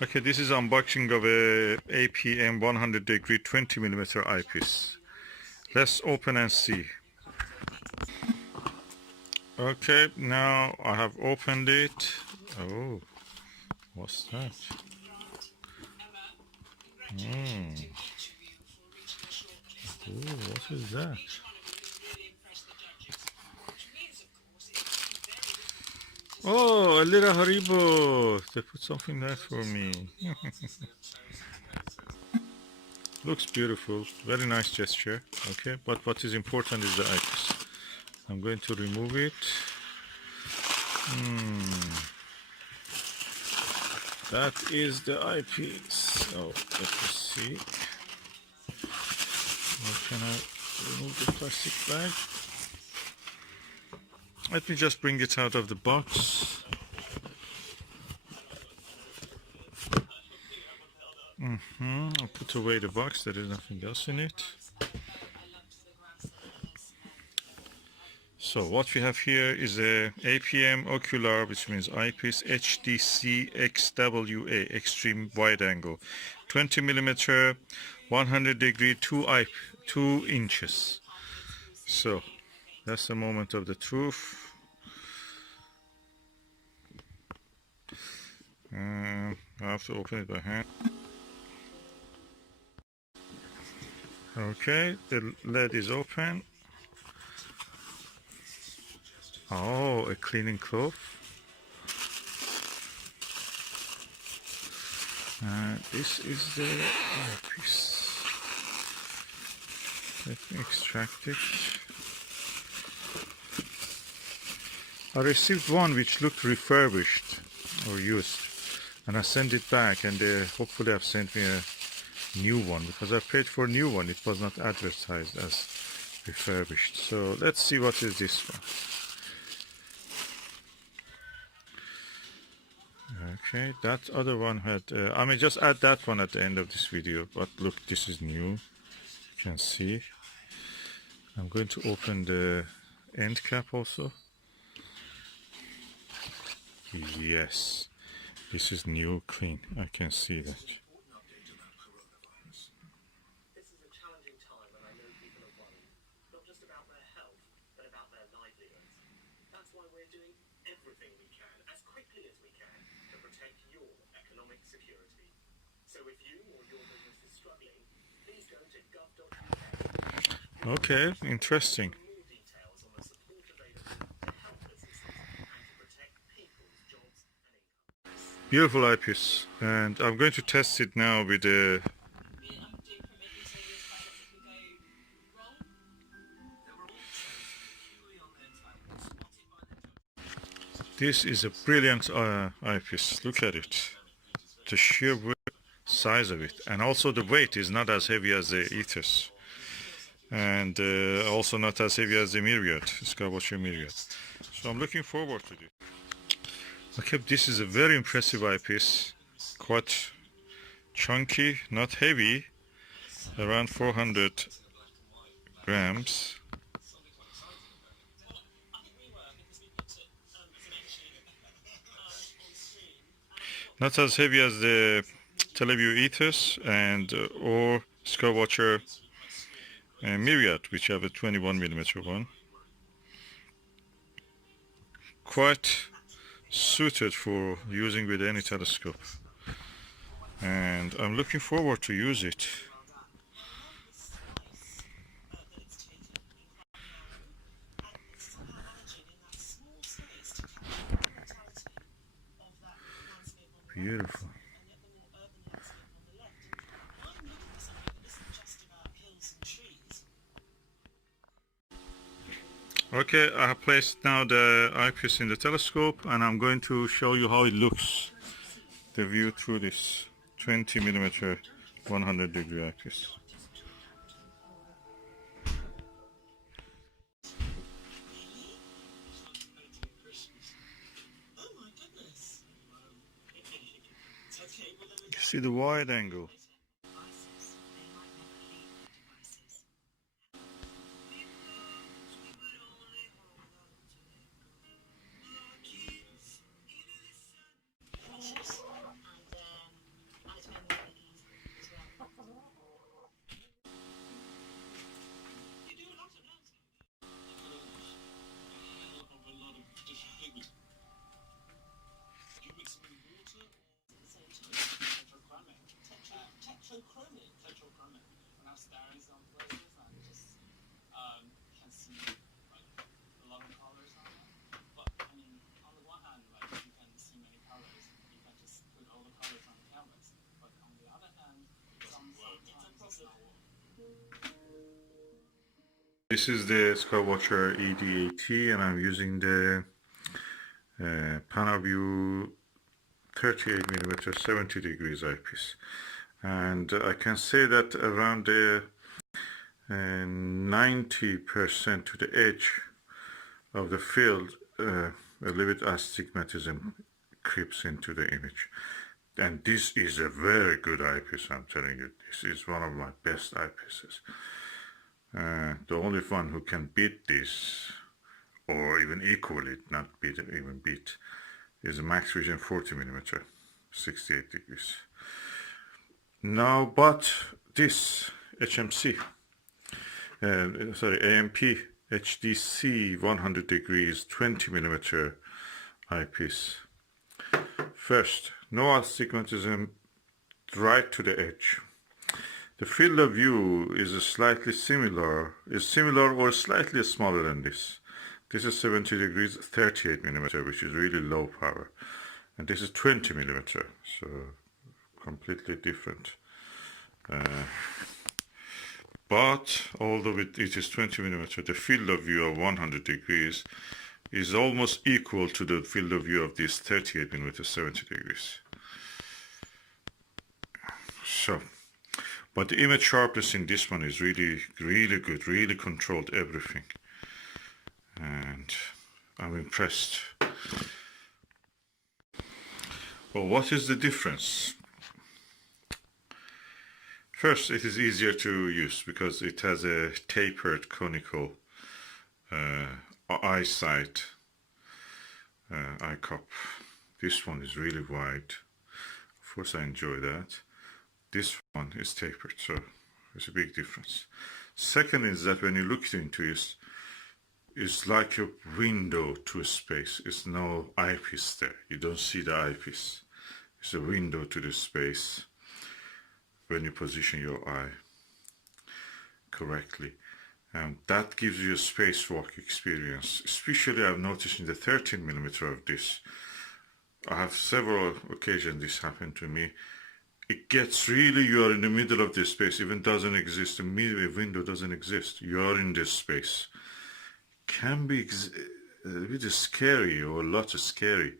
Okay, this is unboxing of a APM 100 degree 20 millimeter eyepiece. Let's open and see. Okay, now I have opened it. Oh, what's that? Oh, what is that? Oh, a little Haribo. They put something there for me. Looks beautiful. Very nice gesture. Okay, but what is important is the eyepiece. I'm going to remove it. That is the eyepiece. Oh, let me see. How can I remove the plastic bag? Let me just bring it out of the box. I'll put away the box. There is nothing else in it. So what we have here is a APM ocular, which means eyepiece HDC XWA, extreme wide angle, 20 millimeter, 100 degree, 2 inches. So that's the moment of the truth. I have to open it by hand. Okay, the lid is open. Oh, a cleaning cloth. This is the eyepiece. Let me extract it. I received one which looked refurbished or used, and I sent it back, and they hopefully have sent me a new one, because I paid for a new one. It was not advertised as refurbished. So let's see what is this one. Okay, that other one had, I may just add that one at the end of this video, but look, this is new. You can see. I'm going to open the end cap also. Yes, this is new, clean. I can see that. That's why we're doing everything we can, as quickly as we can, to protect your economic security. So if you or your business is struggling, please go to gov.uk. Okay, interesting. More details on the support available to help businesses and to protect people's jobs and income. Beautiful eyepiece, and I'm going to test it now with the. This is a brilliant eyepiece. Look at it. The sheer size of it, and also the weight is not as heavy as the ethers, and also not as heavy as the myriad, Skywatcher myriad. So I'm looking forward to this. Okay, this is a very impressive eyepiece. Quite chunky, not heavy, around 400 grams. Not as heavy as the Teleview Ethos and or Skywatcher Myriad, which have a 21 millimeter one. Quite suited for using with any telescope, and I'm looking forward to use it. Beautiful. Okay, I have placed now the eyepiece in the telescope, and I'm going to show you how it looks, the view through this 20 millimeter 100 degree eyepiece. You see the wide angle. This is the Skywatcher ED80 and I'm using the PanaView 38mm 70 degrees eyepiece. And I can say that around the 90% to the edge of the field, a little bit astigmatism creeps into the image. And this is a very good eyepiece, I'm telling you. This is one of my best eyepieces. The only one who can beat this, or even equal it, not beat it, even beat, is a Max Vision 40mm, 68 degrees. Now, but this HMC, AMP HDC 100 degrees 20mm eyepiece. First, no astigmatism right to the edge. The field of view is slightly similar or slightly smaller than this. This is 70 degrees 38mm, which is really low power. And this is 20mm, so completely different. But although it is 20mm, the field of view of 100 degrees is almost equal to the field of view of this 38mm 70 degrees. So, but the image sharpness in this one is really good, really controlled everything. And I'm impressed. Well, what is the difference? First, it is easier to use because it has a tapered conical eyesight eye cup. This one is really wide. Of course, I enjoy that. This one is tapered, so there's a big difference. Second is that when you look into it, it's like a window to a space. It's no eyepiece there. You don't see the eyepiece. It's a window to the space when you position your eye correctly. That gives you a spacewalk experience. Especially I've noticed in the 13mm of this. I have several occasions this happened to me. It gets really, you are in the middle of this space, even doesn't exist, a window doesn't exist. You are in this space. Can be a bit scary, or a lot of scary,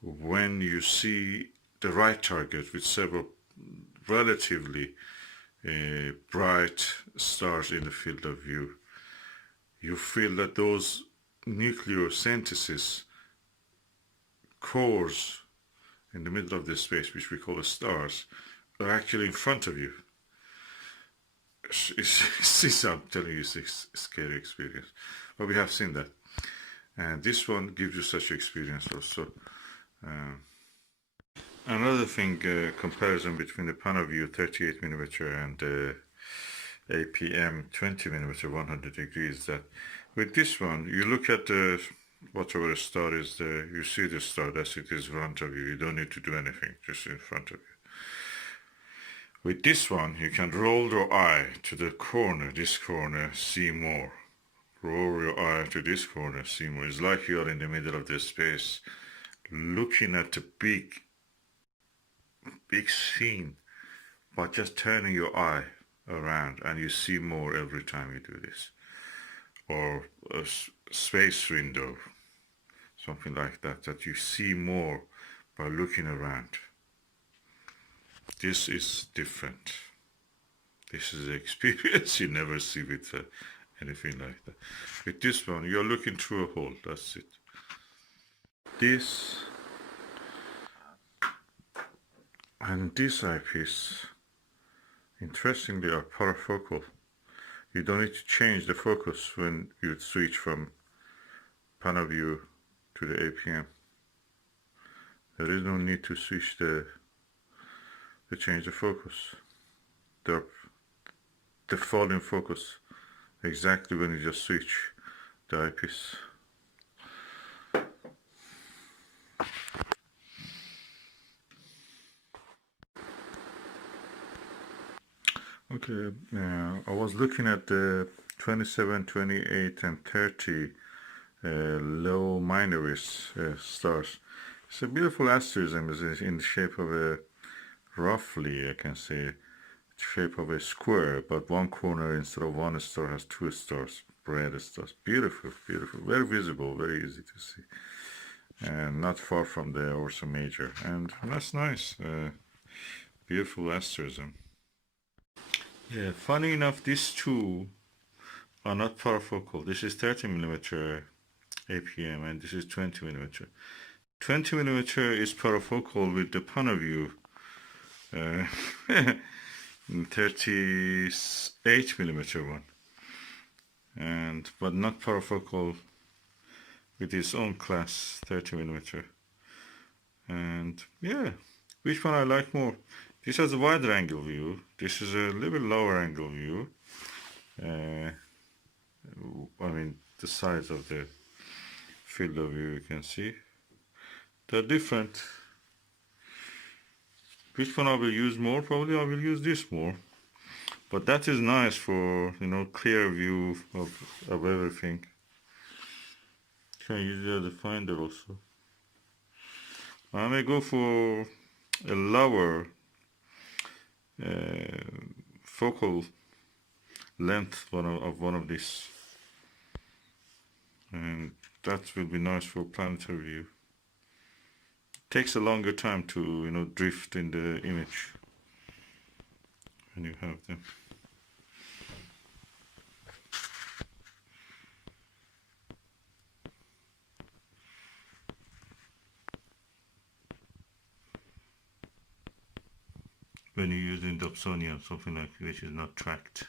when you see the right target with several relatively bright stars in the field of view. You feel that those nucleosynthesis cores in the middle of this space, which we call the stars, are actually in front of you. I'm telling you, it's a scary experience. But we have seen that. And this one gives you such experience also. Another thing, comparison between the PanaView 38mm and the APM 20mm 100 degrees, that with this one, you look at the whatever the star is there, you see the star, that's it is in front of you. You don't need to do anything, just in front of you. With this one, you can roll your eye to the corner, this corner, see more. Roll your eye to this corner, see more. It's like you are in the middle of this space, looking at the big scene, but just turning your eye around and you see more every time you do this. Or a space window, something like that, that you see more by looking around. This is different. This is an experience you never see with anything like that. With this one, you're looking through a hole, that's it. This and this eyepiece, interestingly, are parafocal. You don't need to change the focus when you switch from PanaView to the APM. There is no need to switch to change the focus. They fall in focus exactly when you just switch the eyepiece. Okay, I was looking at the 27, 28 and 30 low Minoris stars. It's a beautiful asterism, it's in the shape of a roughly, I can say, shape of a square, but one corner instead of one star has two stars, red stars. Beautiful, beautiful, very visible, very easy to see, and not far from the Ursa Major. And that's nice. Beautiful asterism. Yeah, funny enough, these two are not parafocal. This is 30mm APM and this is 20mm. 20mm is parafocal with the Panaview 38mm one, and but not parafocal with its own class 30mm. And yeah, which one I like more? This has a wider angle view. This is a little bit lower angle view. I mean, the size of the field of view you can see. They're different. Which one I will use more? Probably I will use this more. But that is nice for, you know, clear view of everything. Can use the other finder also. I may go for a lower focal length of one of these, and that will be nice for planetary view. Takes a longer time to, you know, drift in the image when you have them. When you're using Dobsonian, something like which is not tracked.